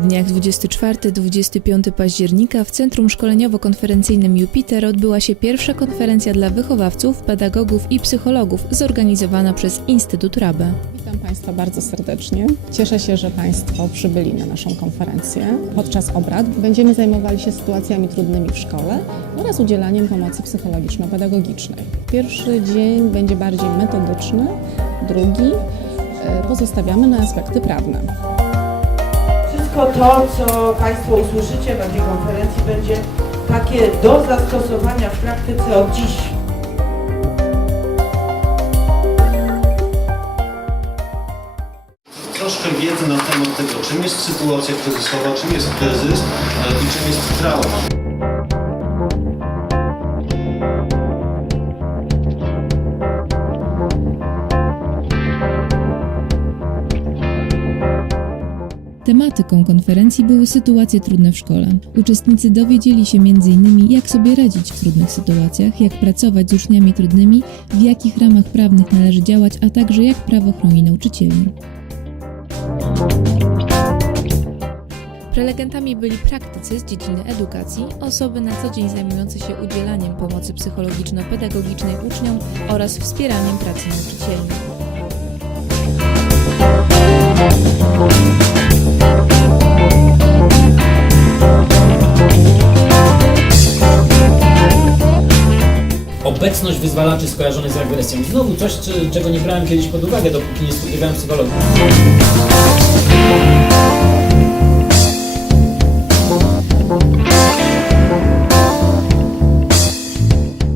dniach 24-25 października w Centrum Szkoleniowo-Konferencyjnym Jupiter odbyła się pierwsza konferencja dla wychowawców, pedagogów i psychologów zorganizowana przez Instytut Rabe. Witam Państwa bardzo serdecznie. Cieszę się, że Państwo przybyli na naszą konferencję. Podczas obrad będziemy zajmowali się sytuacjami trudnymi w szkole oraz udzielaniem pomocy psychologiczno-pedagogicznej. Pierwszy dzień będzie bardziej metodyczny, drugi e, pozostawiamy na aspekty prawne. Wszystko to, co Państwo usłyszycie na tej konferencji, będzie takie do zastosowania w praktyce od dziś. troszkę wiedzy na temat tego, czym jest sytuacja kryzysowa, czym jest kryzys i czym jest trauma. Tematyką konferencji były sytuacje trudne w szkole. Uczestnicy dowiedzieli się m.in. jak sobie radzić w trudnych sytuacjach, jak pracować z uczniami trudnymi, w jakich ramach prawnych należy działać, a także jak prawo chroni nauczycieli. Prelegentami byli praktycy z dziedziny edukacji, osoby na co dzień zajmujące się udzielaniem pomocy psychologiczno-pedagogicznej uczniom oraz wspieraniem pracy nauczycieli. Obecność wyzwalaczy skojarzonych z agresją. Znowu coś, czego nie brałem kiedyś pod uwagę, dopóki nie studiowałem psychologii.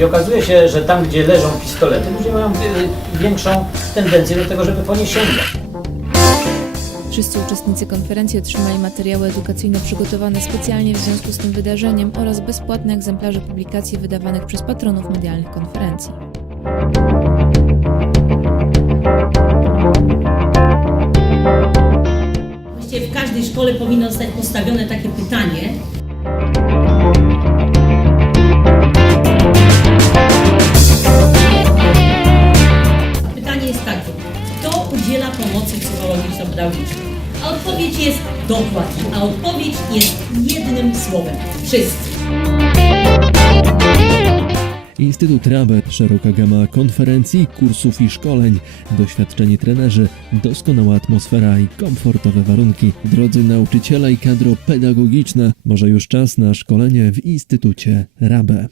I okazuje się, że tam, gdzie leżą pistolety, ludzie mają y, większą tendencję do tego, żeby po nie sięgać. Wszyscy uczestnicy konferencji otrzymali materiały edukacyjne przygotowane specjalnie w związku z tym wydarzeniem oraz bezpłatne egzemplarze publikacji wydawanych przez patronów medialnych konferencji. W każdej szkole powinno zostać postawione takie. Pytanie A odpowiedź jest dokładnie, a odpowiedź jest jednym słowem. Wszyscy. Instytut Rabe, szeroka gama konferencji, kursów i szkoleń, doświadczeni trenerzy, doskonała atmosfera i komfortowe warunki. Drodzy nauczyciele i kadro pedagogiczne, może już czas na szkolenie w Instytucie Rabe.